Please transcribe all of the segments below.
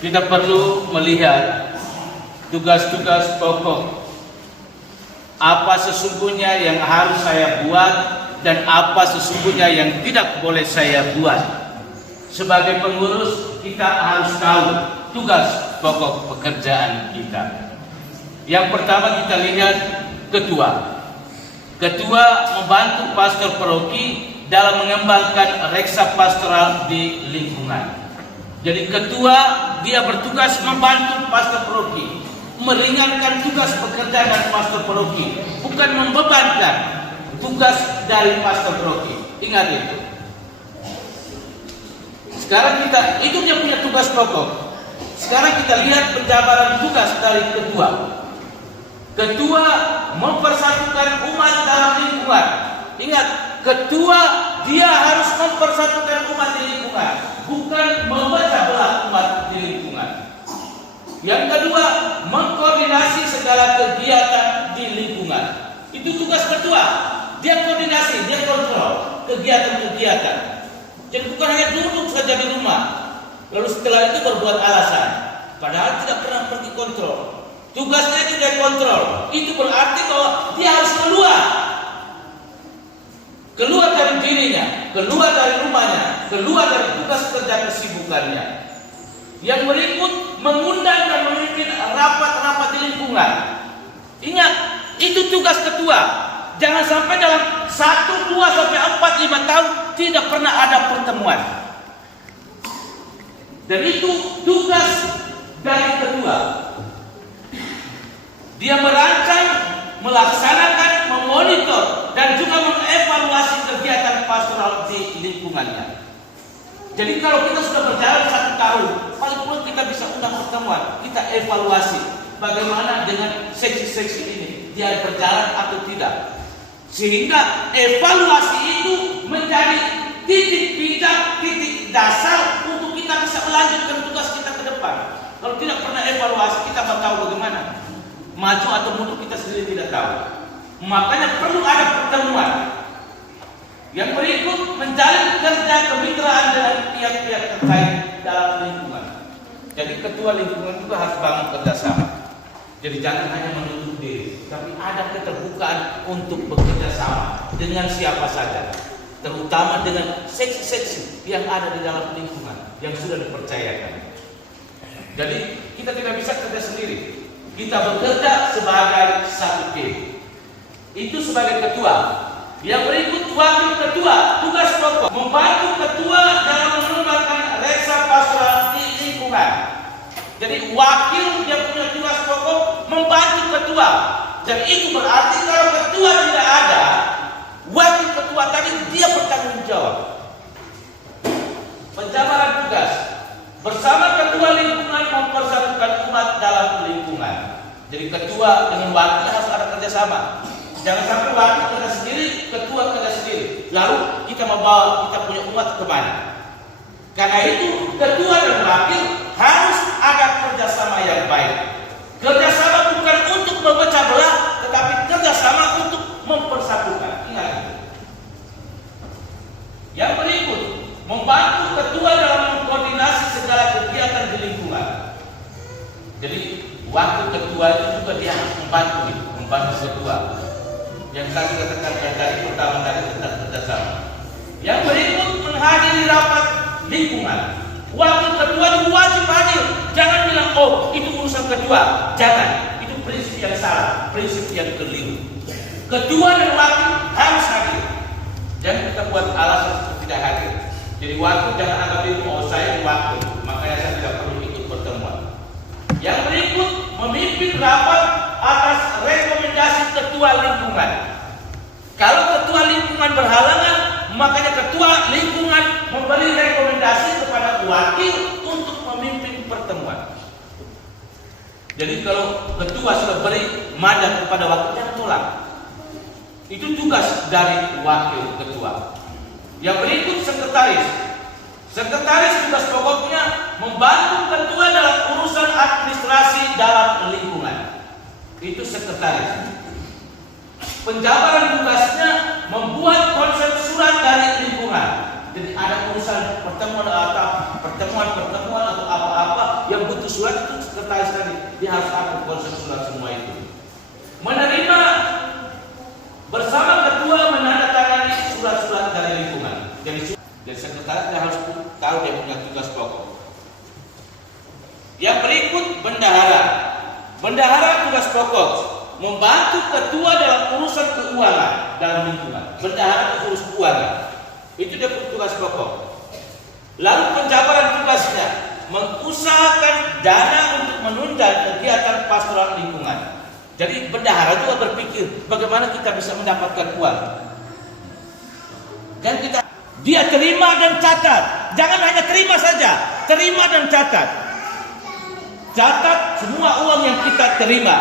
kita perlu melihat tugas-tugas pokok. Apa sesungguhnya yang harus saya buat dan apa sesungguhnya yang tidak boleh saya buat. Sebagai pengurus kita harus tahu tugas pokok pekerjaan kita. Yang pertama kita lihat ketua. Ketua membantu pastor paroki dalam mengembangkan reksa pastoral di lingkungan. Jadi ketua dia bertugas membantu pastor paroki, meringankan tugas pekerjaan pastor paroki, bukan membebankan tugas dari pastor paroki. Ingat itu. Sekarang itu dia punya tugas pokok. Sekarang kita lihat penjabaran tugas dari ketua. Ketua mempersatukan umat dalam lingkungan. Ingat, ketua dia harus mempersatukan umat di lingkungan, bukan memecah belah umat di lingkungan. Yang kedua, mengkoordinasi segala kegiatan di lingkungan. Itu tugas ketua. Dia koordinasi, dia kontrol kegiatan-kegiatan. Jadi bukan hanya duduk saja di rumah, lalu setelah itu berbuat alasan, padahal tidak pernah pergi kontrol. Tugasnya juga kontrol. Itu berarti bahwa dia harus keluar dari dirinya, keluar dari rumahnya, keluar dari tugas kerja kesibukannya. Yang berikut, mengundang dan memimpin rapat-rapat di lingkungan. Ingat, itu tugas ketua. Jangan sampai dalam 1, 2, sampai 4, 5 tahun tidak pernah ada pertemuan. Dan itu tugas dari ketua. Dia merancang, melaksanakan, memonitor, dan juga mengevaluasi kegiatan pastoral di lingkungannya. Jadi kalau kita sudah berjalan 1 tahun, paling kurang kita bisa undang pertemuan, kita evaluasi bagaimana dengan seksi-seksi ini, dia berjalan atau tidak. Sehingga evaluasi itu menjadi titik pijak, titik dasar untuk kita bisa melanjutkan tugas kita ke depan. Kalau tidak pernah evaluasi, kita mau tahu bagaimana maju atau mundur, kita sendiri tidak tahu. Makanya perlu ada pertemuan. Yang berikut, menjalin kerja kemitraan dengan pihak-pihak terkait dalam lingkungan. Jadi ketua lingkungan juga harus bangun kerjasama. Jadi jangan hanya menutup diri, tapi ada keterbukaan untuk bekerja sama dengan siapa saja, terutama dengan seksi-seksi yang ada di dalam lingkungan yang sudah dipercayakan. Jadi kita tidak bisa kerja sendiri, kita bekerja sebagai satu tim. Itu sebagai ketua. Yang berikut, wakil ketua, tugas pokok membantu ketua dalam mengembangkan reksa pastoral di lingkungan. Jadi wakil dia punya tugas pokok membantu ketua. Dan itu berarti kalau ketua tidak ada, wakil ketua tadi dia bertanggung jawab. Penjabaran tugas bersama ketua lingkungan mempersatukan umat dalam lingkungan. Jadi ketua dengan wakil harus ada kerjasama. Jangan sampai wakil kerja sendiri, ketua kerja sendiri. Lalu kita membawa kita punya umat kemana? Karena itu ketua dan wakil harus ada kerjasama yang baik. Kerjasama bukan untuk memecah belah, tetapi kerjasama untuk mempersatukan. Ingat itu. Yang berikut, membantu ketua dalam mengkoordinasi segala kegiatan di lingkungan. Jadi wakil ketua itu juga dia harus membantu ketua. Yang tadi katakan yang tadi pertama tadi tentang kerjasama. Yang berikut, menghadiri rapat lingkungan. Wakil ketua itu wajib hadir. Jangan bilang, oh itu urusan ketua. Jangan, itu prinsip yang salah, prinsip yang keliru. Ketua dan wakil harus hadir. Jangan kita buat alasan untuk tidak hadir. Jadi wakil jangan anggap itu, oh saya wakil, makanya saya tidak perlu ikut pertemuan. Yang berikut, memimpin rapat atas rekomendasi ketua lingkungan. Kalau ketua lingkungan berhalangan, makanya ketua lingkungan memberi rekomendasi kepada wakil untuk memimpin pertemuan. Jadi kalau ketua sudah beri mandat kepada wakil, jangan tolak. Itu tugas dari wakil ketua. Yang berikut, sekretaris. Sekretaris tugas pokoknya membantu ketua dalam urusan administrasi dalam lingkungan. Itu sekretaris. Penjabaran tugasnya membuat konsep surat dari lingkungan. Jadi ada urusan pertemuan atau apa-apa yang menulis surat itu sekretaris tadi, dia harus akan konsep surat semua itu. Menerima bersama ketua menandatangani surat-surat dari lingkungan. Jadi sekretaris dia harus tahu dia punya tugas pokok. Yang berikut bendahara. Bendahara tugas pokok membantu ketua dalam urusan keuangan dalam lingkungan. Bendahara urus keuangan. Itu dia tugas pokok. Lalu penjabaran tugasnya mengusahakan dana untuk menunda kegiatan pastoral lingkungan. Jadi bendahara juga berpikir bagaimana kita bisa mendapatkan uang. Dan dia terima dan catat. Jangan hanya terima saja, terima dan catat. Catat semua uang yang kita terima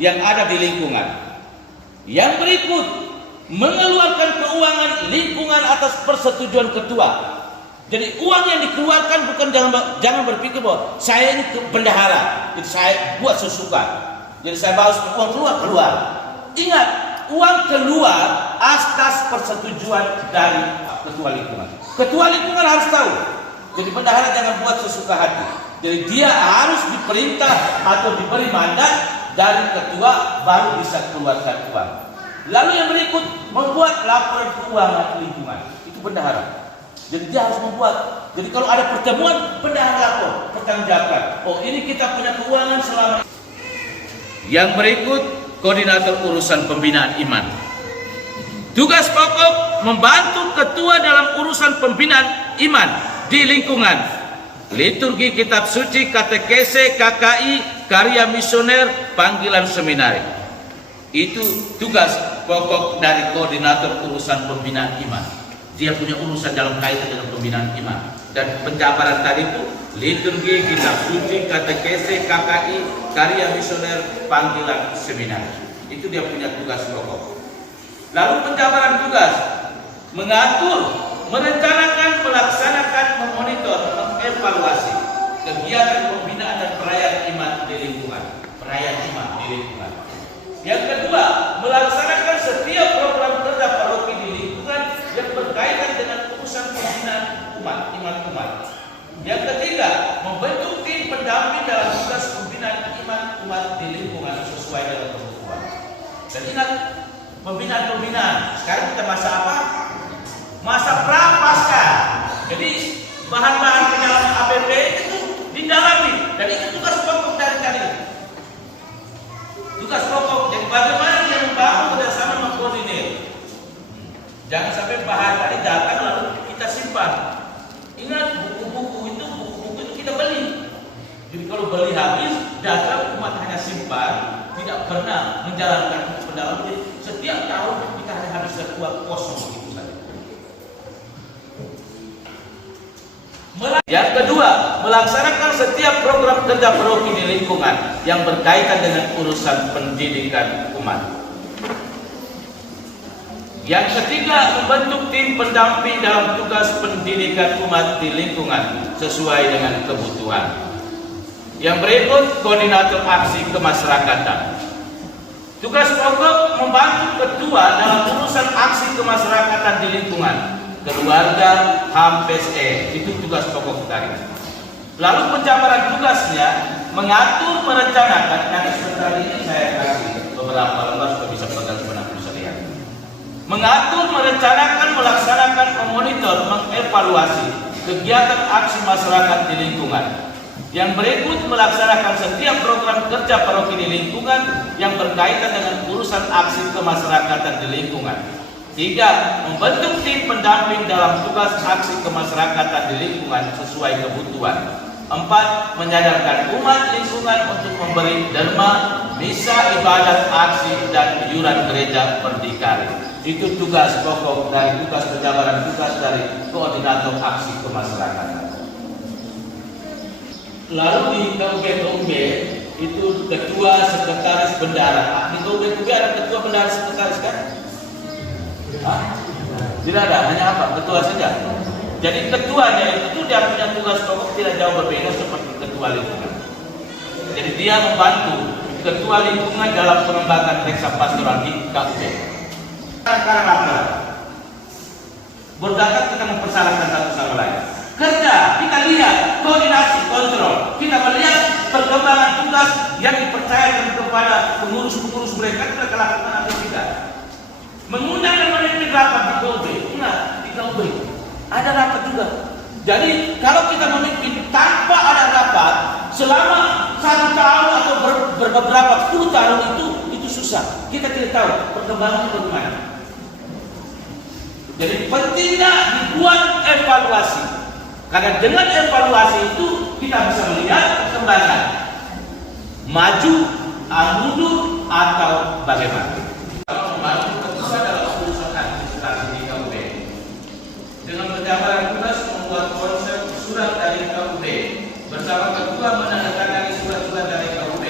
yang ada di lingkungan. Yang berikut, mengeluarkan keuangan lingkungan atas persetujuan ketua. Jadi uang yang dikeluarkan bukan jangan berpikir bahwa saya ini bendahara, itu saya buat sesuka. Jadi saya bawa uang keluar. Ingat, uang keluar atas persetujuan dari ketua lingkungan. Ketua lingkungan harus tahu. Jadi bendahara jangan buat sesuka hati. Jadi dia harus diperintah atau diberi mandat dari ketua baru bisa keluarkan uang. Lalu yang berikut, membuat laporan keuangan lingkungan. Itu bendahara. Jadi dia harus membuat. Jadi kalau ada pertemuan, bendahara lapor, pertanggungjawabkan. Oh, ini kita punya keuangan selama. Yang berikut, koordinator urusan pembinaan iman. Tugas pokok membantu ketua dalam urusan pembinaan iman di lingkungan. Liturgi kitab suci, katekese, KKI, karya misioner, panggilan seminari. Itu tugas pokok dari koordinator urusan pembinaan iman. Dia punya urusan dalam kaitan dengan pembinaan iman. Dan penjabaran tadi itu liturgi, kitab suci, katekese, KKI, karya misioner, panggilan seminari. Itu dia punya tugas pokok. Lalu penjabaran tugas mengatur, merencanakan, melaksanakan, memonitor, mengevaluasi kegiatan pembinaan dan perayaan iman di lingkungan. Perayaan iman di lingkungan. Yang kedua, melaksanakan setiap program kerja paroki di lingkungan yang berkaitan dengan urusan pembinaan umat, iman umat. Yang ketiga, membentuk tim pendamping dalam tugas pembinaan iman umat di lingkungan sesuai dengan kebutuhan. Dan ingat, pembinaan. Sekarang kita masa apa? Masa pra-pasca. Jadi bahan-bahan penyalahan APP itu didalami. Dan itu tugas pokok dari tadi. Tugas pokok. Jadi bagaimana dia membangun bersama mengkoordinir. Jangan sampai bahan tadi datang lalu kita simpan. Ingat, buku-buku itu kita beli. Jadi kalau beli habis, datang umat hanya simpan, tidak pernah menjalankan pendalaman. Setiap tahun kita hanya habiskan uang kosong begitu saja. Yang kedua, melaksanakan setiap program kerja paroki di lingkungan yang berkaitan dengan urusan pendidikan umat. Yang ketiga, membentuk tim pendamping dalam tugas pendidikan umat di lingkungan sesuai dengan kebutuhan. Yang berikut, koordinator aksi kemasyarakatan. Tugas pokok membantu ketua dalam urusan aksi kemasyarakatan di lingkungan, keluarga, HAM, PSE. Itu tugas pokok tadi. Lalu penjabaran tugasnya mengatur, merencanakan. Yang sebentar ini saya kasih beberapa lembar supaya bisa pegang sebenarnya bisa lihat. Mengatur, merencanakan, melaksanakan, memonitor, mengevaluasi kegiatan aksi masyarakat di lingkungan. Yang berikut, melaksanakan setiap program kerja paroki di lingkungan yang berkaitan dengan urusan aksi kemasyarakatan di lingkungan. 3. Membentuk tim pendamping dalam tugas aksi kemasyarakatan di lingkungan sesuai kebutuhan. 4. Menyadarkan umat lingkungan untuk memberi derma, misa, ibadat, aksi, dan iuran gereja berdikari. Itu tugas pokok dari tugas penjabaran tugas dari koordinator aksi kemasyarakatan. Lalu di KUB itu ketua, sekretaris, bendahara. Di KUB ada ketua, bendahara, sekretaris kan? Hah? Tidak ada, hanya apa? Ketua saja. Jadi ketuanya itu dia punya tugas pokok tidak jauh berbeda seperti ketua lingkungan. Jadi dia membantu ketua lingkungan dalam pengembangan reksa pastoral di KUB. Sekarang apa? Berdasar kita mempersalahkan satu sama lain. Kerja, kita lihat, koordinasi, kontrol. Kita melihat tugas yang dipercayakan kepada pengurus-pengurus mereka mereka lakukan atau tidak. Mengundang dan memimpin rapat di KUB, ingat di KUB ada rapat juga. Jadi kalau kita memimpin tanpa ada rapat selama 1 tahun atau beberapa puluh tahun itu susah. Kita tidak tahu perkembangannya bagaimana. Jadi pentingnya dibuat evaluasi. Karena dengan evaluasi itu kita bisa melihat perkembangan maju, mundur atau bagaimana. Kalau membantu ketua dalam urusan administrasi di KUB dengan penjabaran tugas membuat konsep surat dari KUB bersama ketua menandatangani surat-surat dari KUB,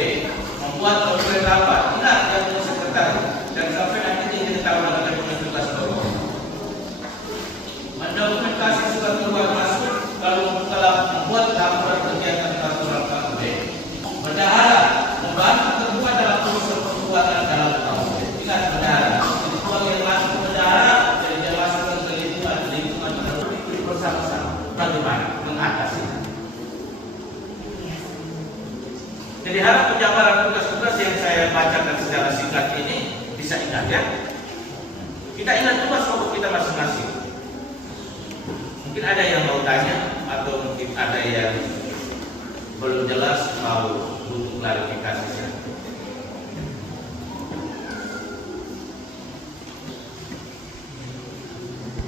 membuat dokumen rapat, ingat yang punya sekretaris dan sampai nanti tidak tahu dengan dokumen tugas baru. Mendokumentasi surat keluar masuk kalau telah membuat laporan kegiatan peraturan KUB. Bendahara membantu ketua dalam urusan perbuatan dalam KUB. Ingat bendahara, ketua yang masuk ke bendahara jadi dia masuk ke lingkungan bersama-sama. Bagaimana mengatasi? Jadi harap penjabaran tugas-tugas yang saya bacakan secara singkat ini bisa ingat ya. Kita ingat tugas pokok kita masing-masing. Mungkin ada yang mau tanya atau mungkin ada yang belum jelas mau butuh klarifikasi.